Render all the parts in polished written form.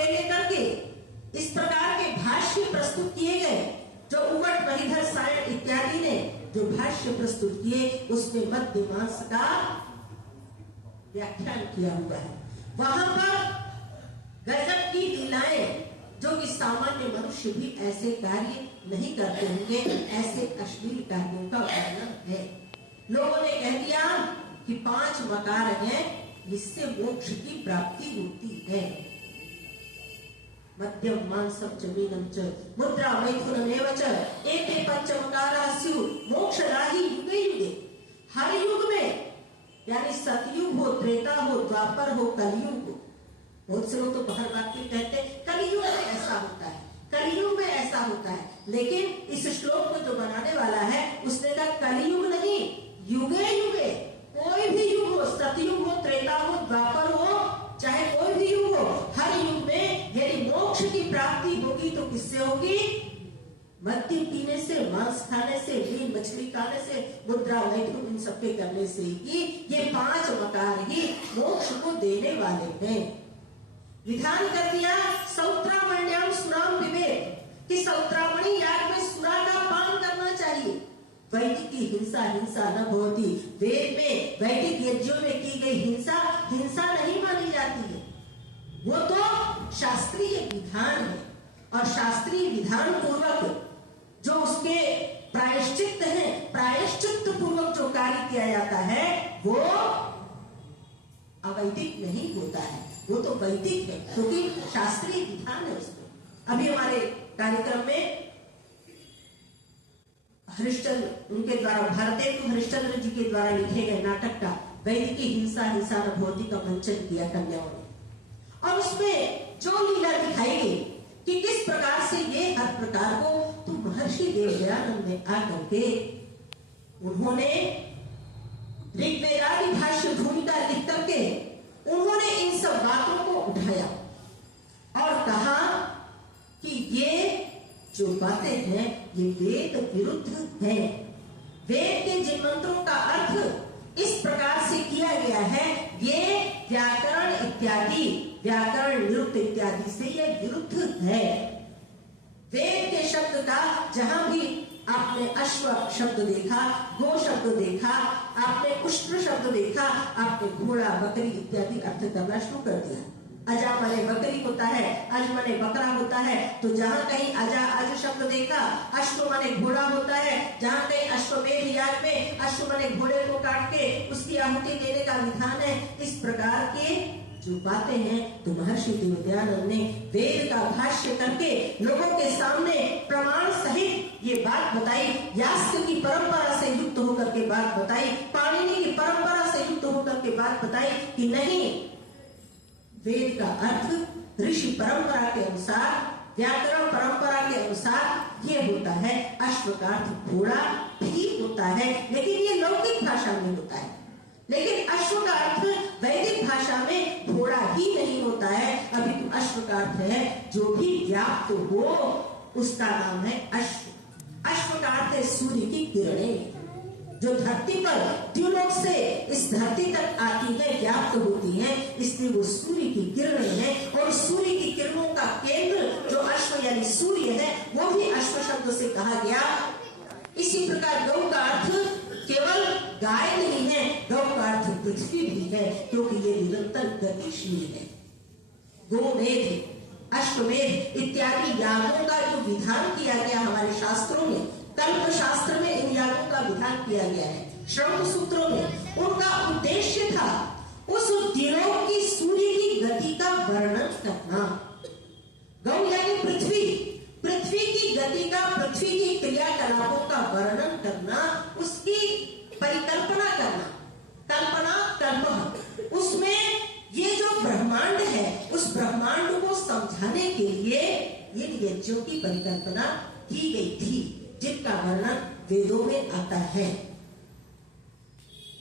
ले लेकर के इस प्रकार के भाष्य प्रस्तुत किए गए, जो उवट महिधर सायण इत्यादि ने जो भाष्य प्रस्तुत किए, उसमें मध्य मास का व्याख्यान किया हुआ है। वहां पर गजब की लीलाएं, जो कि सामान्य मनुष्य भी ऐसे कार्य नहीं करते होंगे, ऐसे अश्लील कार्यों का वर्णन है। लोगों ने कह दिया कि 5 मकार हैं, इससे मोक्ष की प्राप्ति होती है। मध्यम मांसम च मीनम च मुद्रा मैथुनमेव च एते पंचमकारा स्यु मोक्षदाहि युगे युगे। हर युग में, यानी सतयुग हो, त्रेता हो, द्वापर हो, कलयुग हो। बहुत से लोग तो हर बात में कहते हैं कलयुग में ऐसा होता है, कलयुग में ऐसा होता है, लेकिन इस श्लोक को जो बनाने वाला है उसने कहा कलयुग नहीं, युगे युगे। कोई भी युग हो, सतयुग हो, त्रेता हो, द्वापर हो, चाहे कोई भी युग हो, हर युग में यदि मोक्ष की प्राप्ति होगी तो किससे होगी? मद्य पीने से, मांस खाने से, मीन मछली खाने से, मुद्रा मैथुन इन सबके करने से ही ये 5 मकार ही मोक्ष को देने वाले हैं। विधान कर दिया सौत्रामण्याम सुराम विवेक, कि सौत्रामणी याग में सुरा का पान करना चाहिए। वैदिक की हिंसा हिंसा न होती, वेद में वैदिक यज्ञों में की गई हिंसा हिंसा नहीं मानी जाती है, वो तो शास्त्रीय विधान है। और शास्त्रीय विधान पूर्वक जो उसके प्रायश्चित है, प्रायश्चित पूर्वक जो कार्य किया जाता है वो अवैदिक नहीं होता है, वो तो वैदिक है, क्योंकि शास्त्रीय विधान है उसमें। अभी हमारे कार्यक्रम में हरिश्चंद्र उनके द्वारा, भारतेंदु हरिश्चंद्र जी के द्वारा लिखे गए नाटक का वैदिक की हिंसा हिंसा न होती का मंचन किया कन्याओं ने। और उसमें जो लीला दिखाई गई कि किस प्रकार से ये हर प्रकार को तो महर्षि देवदयानंद ने आकर के उन्होंने ऋग्वेदादि भाष्य भूमिका लिख करके उन्होंने इन सब बातों को उठाया और कहा कि ये जो बातें हैं ये वेद विरुद्ध है। वेद के जिन मंत्रों का अर्थ इस प्रकार से किया गया है, ये व्याकरण इत्यादि, व्याकरण निरुक्त इत्यादि से ये विरुद्ध है। वेद के शब्द का जहां भी आपने अश्व शब्द देखा, गो शब्द देखा, आपने पुष्प शब्द देखा, आपने घोड़ा, बकरी इत्यादि अर्थ करना शुरू कर दिया। अजा माने बकरी होता है, अज माने बकरा होता है, तो जहां कहीं अजा अज शब्द देखा, अश्व माने घोड़ा होता है, जहां कहीं अश्वमेध याग में अश्व माने घोड़े को काट के उसकी आहुति देने का विधान है। इस प्रकार के जो बातें हैं तो महर्षि देवदयानंद ने वेद का भाष्य करके लोगों के सामने प्रमाण सहित ये बात बताई, यास्क की परंपरा से युक्त होकर के बात बताई, पाणिनि की परंपरा से युक्त होकर के बात बताई कि नहीं, वेद का अर्थ ऋषि परंपरा के अनुसार, व्याकरण परंपरा के अनुसार ये होता है। अश्व का अर्थ घोड़ा भी होता है, लेकिन ये लौकिक भाषा में होता है। लेकिन अश्व का अर्थ वैदिक भाषा में घोड़ा ही नहीं होता है, अभी तो अश्व का अर्थ है जो भी व्याप्त हो उसका नाम है अश्व। अश्व का अर्थ है सूर्य की किरणें जो धरती पर द्युलोक से इस धरती तक आती है, व्याप्त होती है, इसलिए वो सूर्य की किरणें हैं। और सूर्य की किरणों का केंद्र जो अश्व यानी सूर्य है, वो भी अश्व शब्द से कहा गया। इसी प्रकार गौ का अर्थ केवल गाय नहीं है, गौ का अर्थ पृथ्वी भी है, क्योंकि ये निरंतर गतिशील है। गोमेध, अश्वमेध इत्यादि यागों का जो विधान किया गया हमारे शास्त्रों में, कल्प शास्त्र में इन यागों का विधान किया गया है, श्रवण सूत्रों में, उनका उद्देश्य था उस दिनों की सूर्य की गति का वर्णन करना। गौ यानी पृथ्वी, पृथ्वी की गति का, पृथ्वी की क्रियाकलापों का वर्णन करना, उसकी परिकल्पना करना, कल्पना कल्प, उसमें ये जो ब्रह्मांड है उस ब्रह्मांड को समझाने के लिए इन यज्ञों की परिकल्पना की गई थी, जिनका वर्णन वेदों में आता है।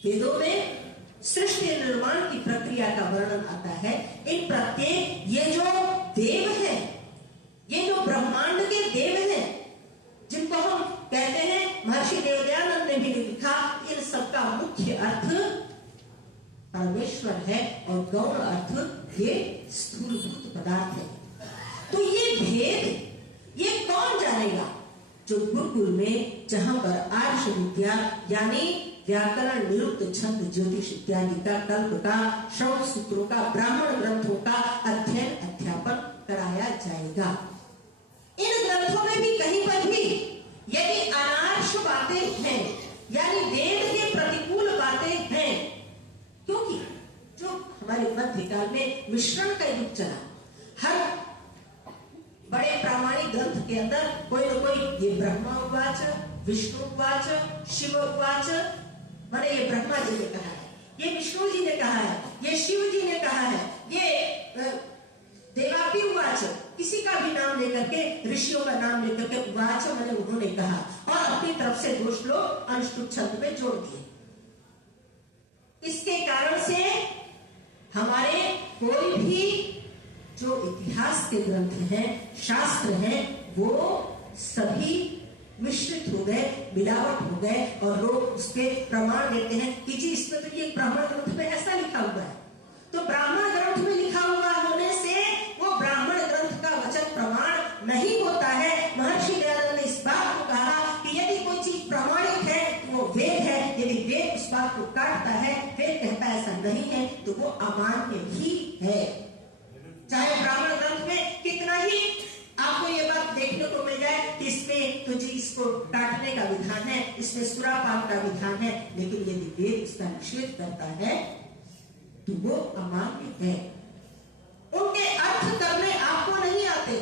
वेदों में सृष्टि निर्माण की प्रक्रिया का वर्णन आता है। इन प्रत्येक ये जो देव है, ये जो ब्रह्मांड के देव हैं, जिनको हम कहते हैं, महर्षि देवदयानंद ने भी लिखा, इन सबका मुख्य अर्थ परमेश्वर है और गौण अर्थ ये स्थूलभूत पदार्थ है। भेद ये कौन जानेगा? जो गुरुकुल में जहां पर आर्ष विद्या यानी व्याकरण, निरुक्त, छंद, ज्योतिष इत्यादि का, कल्प का, श्रौत सूत्रों का, ब्राह्मण ग्रंथों का अध्ययन अध्यापन कराया जाएगा। इन ग्रंथों में भी कहीं पर भी यदि अनार्ष बातें हैं यानी वेद के प्रतिकूल बातें हैं, क्योंकि जो हमारे मध्यकाल में मिश्रण का युग चला, हर बड़े प्रामाणिक ग्रंथ के अंदर कोई न कोई ये ब्रह्मा उवाच, विष्णु उवाच, शिव उवाच, माने ये ब्रह्मा जी ने कहा है, ये विष्णु जी ने कहा है, ये शिव जी ने कहा है, ये देवापी उवाच, किसी का भी नाम लेकर के, ऋषियों का नाम लेकर के उवाच माने उन्होंने कहा और अपनी तरफ से दो श्लोक अनुष्टुप छंद में जोड़ दिए। इसके कारण से हमारे कोई भी जो इतिहास के ग्रंथ हैं, शास्त्र हैं, वो सभी मिश्रित हो गए, मिलावट हो गए और लोग उसके प्रमाण देते हैं कि जी इसमें तो ये ब्राह्मण ग्रंथ में ऐसा लिखा हुआ है। तो ब्राह्मण ग्रंथ में लिखा हुआ होने से वो ब्राह्मण ग्रंथ का वचन प्रमाण नहीं होता है। महर्षि दयानंद ने इस बात को कहा कि यदि कोई चीज प्रामाणिक है तो वो वेद है, यदि वेद उस बात को काटता है, वेद कहता है ऐसा नहीं है, तो वो अमान्य ही है। चाहे ब्राह्मण ग्रंथ में कितना ही आपको ये बात देखने को मिल जाए कि इसमें तो जी इसको काटने का विधान है, इसमें सुरापान का विधान है, लेकिन यदि वेद इसका निषेध करता है तो वो अमान्य है। उनके अर्थ करने आपको नहीं आते,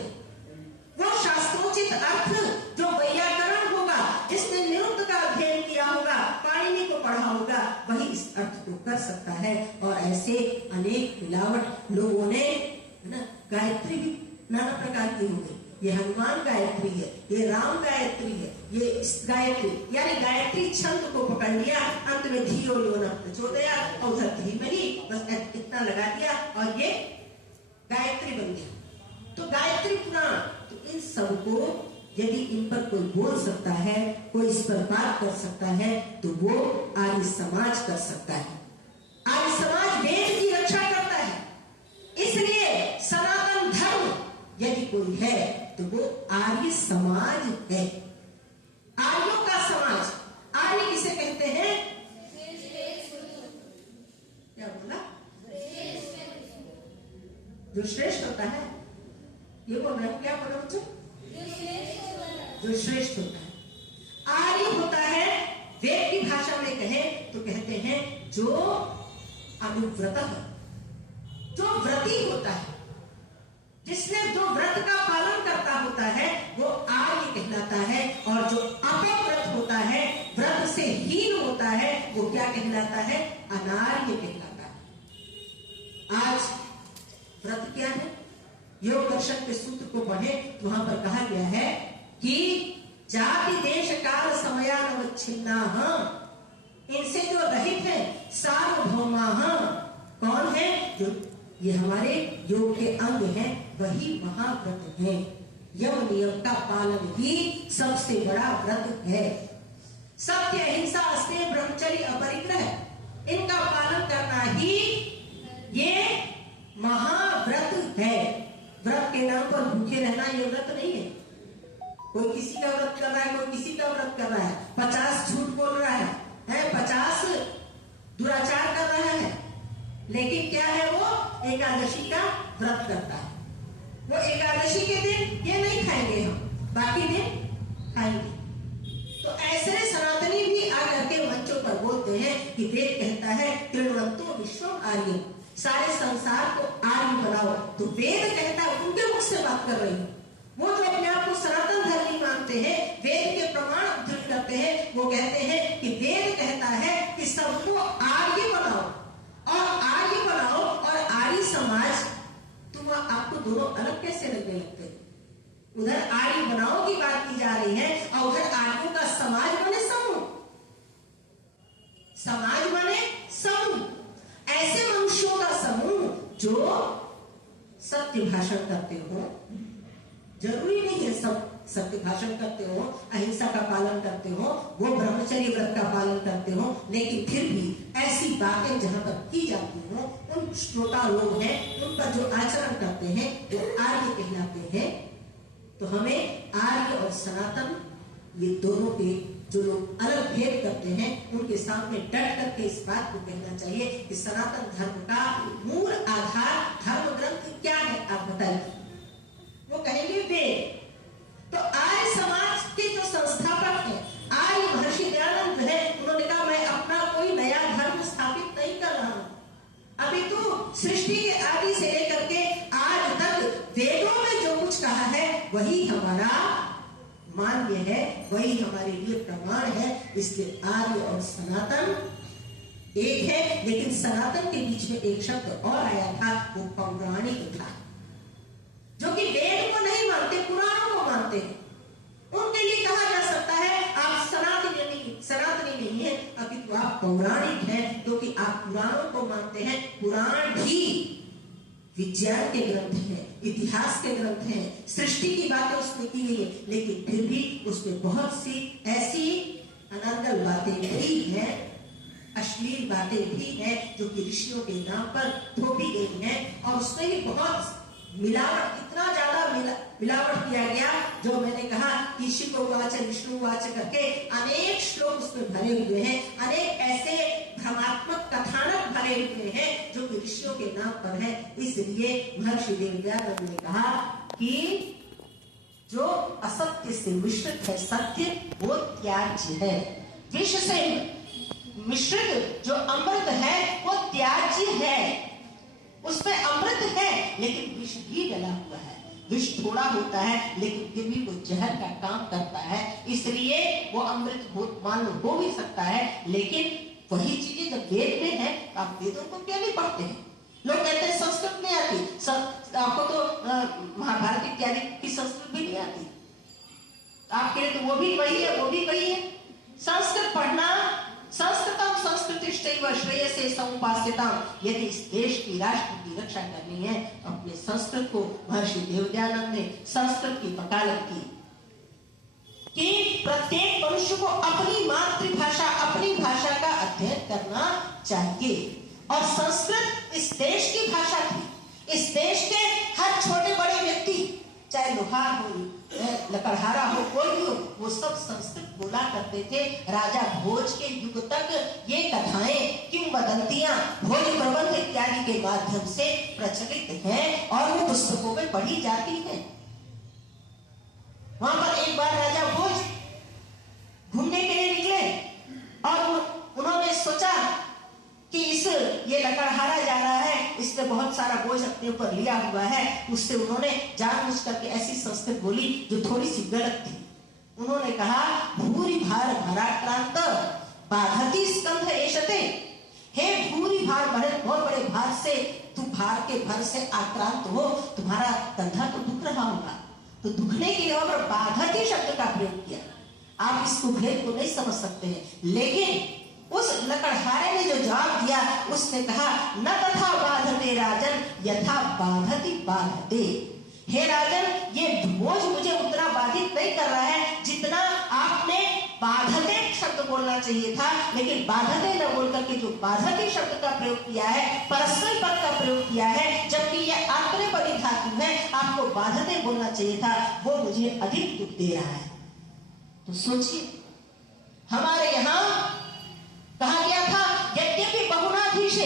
वो शास्त्रोचित अर्थ जो वैयाकरण होगा, जिसने निरुक्त का अध्ययन किया होगा, पाणिनि को पढ़ा होगा, वही इस अर्थ को कर सकता है। और ऐसे अनेक मिलावट लोगों ने, है ना, गायत्री भी नाना प्रकार की हो गई, ये हनुमान गायत्री है, ये राम गायत्री है, ये गायत्री यानी गायत्री छंद को पकड़ लिया, अंत में धियो यो न प्रचोदयात् और उधर धीमहि बस इतना लगा दिया और ये गायत्री बन गया। तो गायत्री पुराण, तो इन सबको यदि इन पर कोई बोल सकता है, कोई इस पर बात कर सकता है, तो वो आर्य समाज कर सकता है। आर्य समाज वेद की रक्षा करता है, इसलिए सनातन धर्म यदि कोई है तो वो आर्य समाज है। आर्यों का समाज, आर्य किसे कहते हैं? क्या बोला? जो श्रेष्ठ होता है, ये बोल रहे हो? क्या बोला बच्चों? जो श्रेष्ठ होता है। आर्य होता है, वेद की भाषा में कहे तो कहते हैं जो अनुव्रत है, जो व्रती होता है, जिसने जो व्रत का पालन करता होता है वो आर्य कहलाता है। और जो अपव्रत होता है, व्रत से हीन होता है, वो क्या कहलाता है? अनार्य कहलाता है। आज व्रत क्या है? योग दर्शन के सूत्र को पढ़े तो वहां पर कहा गया है कि जाति देश काल समयानवच्छिन्नाः, इनसे जो रहित है, सार्वभौमाः, कौन है? जो ये हमारे योग के अंग हैं, वही महाव्रत है। यम नियम का पालन ही सबसे बड़ा व्रत है। सत्य, अहिंसा, अस्तेय, ब्रह्मचर्य, अपरिग्रह, इनका पालन करना ही ये महाव्रत है। व्रत के नाम पर भूखे रहना ये व्रत नहीं है। कोई किसी का व्रत कर रहा है, कोई किसी का व्रत कर रहा है, 50 झूठ बोल रहा है, 50 दुराचार कर रहा है, लेकिन क्या है? वो एकादशी का व्रत करता है। वो एकादशी के दिन ये नहीं खाएंगे, हम बाकी दिन खाएंगे। तो ऐसे सनातनी भी आकर के मंचों पर बोलते हैं कि वेद कहता है कृण्वन्तो विश्वम आर्यम्, सारे संसार को आर्य बनाओ। तो वेद कहता है, उनके मुख से बात कर रही हूँ। वो जो अपने आप को सनातन धर्मी मानते हैं, वेद के प्रमाण उद्धृत करते हैं, वो कहते हैं कि वेद कहता है कि सबको आर्य बनाओ, और आर्य बनाओ और आर्य समाज, तुम आपको दोनों अलग कैसे लगने लगते हैं? उधर आर्य बनाओ की बात की जा रही है और उधर आर्यों का समाज बने समूह, समाज बने समूह, ऐसे मनुष्यों का समूह जो सत्य भाषण करते हो। जरूरी नहीं है सब सत्य भाषण करते हो, अहिंसा का पालन करते हो, वो ब्रह्मचर्य व्रत का पालन करते हो, लेकिन फिर भी ऐसी बातें जहां पर की जाती हो, उन श्रोता लोग हैं, उन पर जो आचरण करते हैं, जो आर्य कहलाते हैं। तो हमें आर्य और सनातन, ये दोनों के जो लोग अलग भेद करते हैं, उनके सामने डट करके इस बात को कहना चाहिए कि सनातन धर्म का मूल आधार धर्म ग्रंथ क्या है, आप बताइए। वो कहेंगे वेद। तो आर्य समाज के जो संस्थापक हैं, आर्य महर्षि दयानंद है, उन्होंने कहा मैं अपना कोई नया धर्म स्थापित नहीं कर रहा हूं, अभी तो सृष्टि के आदि से लेकर के आज तक वेदों में जो कुछ कहा है वही हमारा मान्य है, वही हमारे लिए प्रमाण है। इसलिए आर्य और सनातन एक है, लेकिन सनातन के बीच में एक शब्द और आया था, वो पौराणिक था, जो कि वेद को नहीं मानते, पुराणों को मानते हैं। उनके लिए कहा जा सकता है आप सनातनी नहीं है, अपितु आप पौराणिक हैं, क्योंकि आप पुराणों को मानते हैं। पुराण भी विज्ञान के ग्रंथ हैं, इतिहास के ग्रंथ हैं, सृष्टि की बातें उसमें की गई है, लेकिन फिर भी उसमें बहुत सी ऐसी अनर्गल बातें भी हैं, अश्लील बातें भी हैं, जो कि ऋषियों के नाम पर थोपी गई हैं, और उसमें भी बहुत मिलावट, इतना ज्यादा मिलावट किया गया, जो मैंने कहा कि शिव वाच विष्णु वाच करके अनेक श्लोक उसमें भरे हुए हैं, अनेक ऐसे भ्रमात्मक कथानक भरे हुए हैं जो कि ऋषियों के नाम पर है। इसलिए महर्षि देवव्रत ने कहा कि जो असत्य से मिश्रित है सत्य, वो त्याज्य है। विष से मिश्रित जो अमृत है वो त्याज्य है, उसमें अमृत है लेकिन विष भी डला हुआ है। विष थोड़ा होता है लेकिन फिर भी वो जहर का काम करता है, इसलिए वो अमृत मान हो भी सकता है। लेकिन वही चीजें जब वेद में है, आप वेदों को क्यों नहीं पढ़ते हैं? लोग कहते हैं संस्कृत नहीं आती, आपको तो महाभारत इत्यादि की संस्कृत भी नहीं आती, आपके लिए तो वो भी वही है, वो भी वही है। संस्कृत पढ़ना, संस्कृतम संस्कृतिश्चैव श्रेयसे समुपास्यताम्, यदि इस देश की राष्ट्र की रक्षा करनी है, अपने संस्कृत को महर्षि देवदयानंद ने संस्कृत की वकालत की कि प्रत्येक मनुष्य को अपनी मातृभाषा, अपनी भाषा का अध्ययन करना चाहिए। और संस्कृत इस देश की भाषा थी, इस देश के हर छोटे बड़े व्यक्ति, चाहे लोहार हो, लकड़हारा हो, कोई भी हो, वो सब संस्कृत बोला करते थे। राजा भोज के युग तक ये कथाएं, किंवदंतियां, भोज प्रबंध इत्यादि के माध्यम से प्रचलित हैं और वो पुस्तकों में पढ़ी जाती हैं। वहां पर एक बार राजा भोज घूमने के लिए निकले और उन्होंने सोचा कि ये लकड़हारा जा रहा है, इसने बहुत सारा बोझ अपने ऊपर लिया हुआ है। उससे उन्होंने जानबूझ करके ऐसी संस्कृत बोली जो थोड़ी सी गलत थी। उन्होंने कहा, भूरी भार भराक्रांत बाधती स्कंध एषते, हे भूरी भार, बहुत बड़े भार से तू भार के भर से आक्रांत हो, तुम्हारा कंधा तो दुख रहा होगा। तो दुखने के लिए और बाधती शब्द का प्रयोग किया। आप इसको भेद को नहीं समझ सकते हैं, लेकिन उस लकड़हारे ने जो जवाब दिया, उसने कहा, न तथा बाधते राजन यथा बाधती बाधते। हे राजन, ये बोझ मुझे उतना बाधित नहीं कर रहा है जितना आपने बाधते शब्द बोलना चाहिए था, लेकिन बाधते न बोल करके जो बाधती शब्द का प्रयोग किया है, परस्मै पद का प्रयोग किया है, जबकि ये आत्मनेपदी धातु है, आपको बाधते बोलना चाहिए था, वो मुझे अधिक दुख दे रहा है। तो सोचिए, हमारे यहाँ कहा गया था, यद्यपि बहुनाधीशे,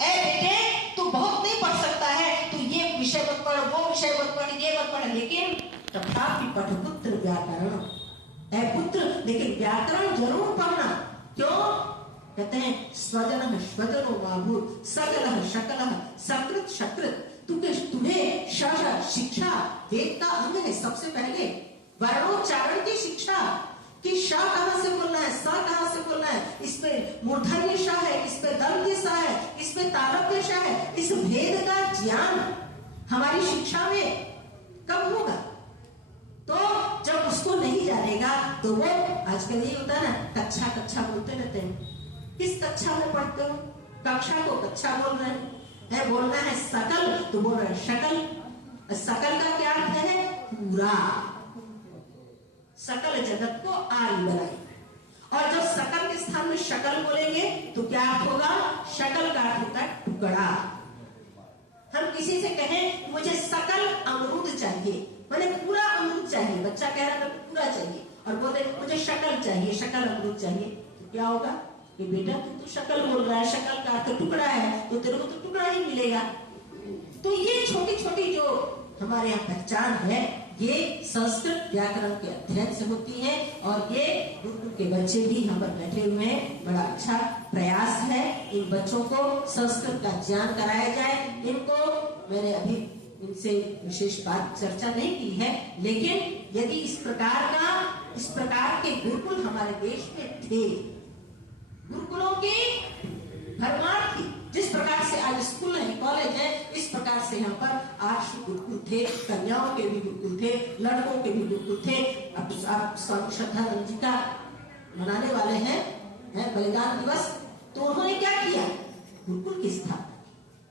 ऐ बेटे तू बहुत नहीं पढ़ सकता है, तू ये विषय मत पढ़, वो विषय मत पढ़, ये मत पढ़, लेकिन तथापि पढ़ पुत्र व्याकरण, ऐ पुत्र, लेकिन व्याकरण जरूर पढ़ना। क्यों? कहते हैं, स्वजन स्वजनो बाबू, सकल शकल सकृत शकृत, तुम्हें शिक्षा वेद का अंग है। सबसे पहले वर्णोच्चारण की शिक्षा कि श कहां से बोलना है, स कहां से बोलना है, इसमें मूर्धन्य श है, इसमें दंत्य स है, इसमें तालव्य श है। इस भेद का ज्ञान हमारी शिक्षा में कब होगा? तो जब उसको नहीं जानेगा तो वो, आजकल ये होता है ना, कक्षा बोलते रहते हैं। किस कक्षा में पढ़ते हो? कक्षा को कक्षा बोल रहे हैं। बोलना है सकल तो बोल रहे हैं शकल। सकल का क्या अर्थ है? पूरा, सकल जगत को आर्य बनाई। और जब सकल के स्थान में शकल बोलेंगे तो क्या अर्थ होगा? शकल का अर्थ होता है टुकड़ा। हम किसी से कहें मुझे सकल अमरूद चाहिए, मैंने पूरा मेरे को पूरा चाहिए, और बोले मुझे शकल चाहिए, शकल अमरूद चाहिए, तो क्या होगा कि बेटा तू शकल बोल रहा है, शकल का तो टुकड़ा है, तो तेरे को तो टुकड़ा ही मिलेगा। तो ये छोटी छोटी जो हमारे यहाँ पहचान है, ये संस्कृत व्याकरण के अध्ययन से होती है। और ये गुरुकुल के बच्चे भी यहाँ पर बैठे हुए हैं, बड़ा अच्छा प्रयास है इन बच्चों को संस्कृत का ज्ञान कराया जाए। इनको मैंने अभी इनसे विशेष बात चर्चा नहीं की है, लेकिन यदि इस प्रकार के गुरुकुल हमारे देश में थे, गुरुकुलों की भरमार थी, जिस प्रकार से आज स्कूल है, कॉलेज है, इस प्रकार से यहाँ पर आज गुरुकुल थे, कन्याओं के भी गुरुकुल थे, लड़कों के भी गुरुकुल थे। अब आप स्वामी श्रद्धानंद जी का मनाने वाले हैं बलिदान दिवस, तो उन्होंने क्या किया, गुरुकुल की स्थापना,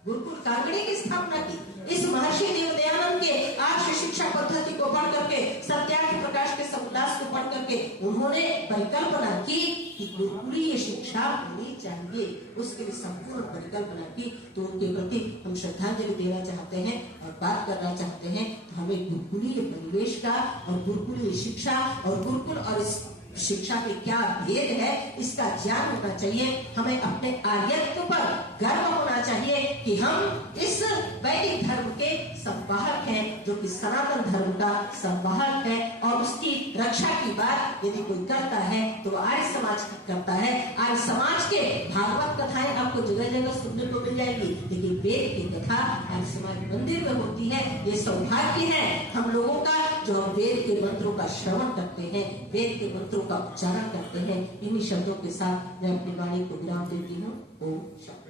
गुरुकुल कांगड़ी की स्थापना की। इस महर्षि देवदयानंद के आर्ष शिक्षा पद्धति को पढ़ करके, सत्याग्रह प्रकाश के समुदाय को पढ़ करके उन्होंने परिकल्पना की कि गुरुकुलीय शिक्षा होनी चाहिए, उसके लिए संपूर्ण परिकल्पना की। तो उनके प्रति हम श्रद्धांजलि देना चाहते हैं और बात करना चाहते हैं। तो हमें गुरुकुलीय परिवेश का और गुरुकुलीय शिक्षा और गुरुकुल और इस शिक्षा में क्या भेद है, इसका ज्ञान होना चाहिए। हमें अपने आर्यत्व पर गर्व होना चाहिए कि हम इस वैदिक धर्म के संवाहक हैं, जो कि सनातन धर्म का संवाहक है। और उसकी रक्षा की बात यदि कोई करता है तो आर्य समाज करता है। आर्य समाज के भागवत कथाएं आपको जगह जगह सुनने को मिल जाएगी, लेकिन वेद की कथा आर्य समाज मंदिर में होती है। ये सौभाग्य है हम लोगों का, जो हम वेद के मंत्रों का श्रवण करते हैं, वेद के मंत्रों का उच्चारण करते हैं। इन्हीं शब्दों के साथ मैं अपनी वाणी को विराम देती हूँ। ओम शांति।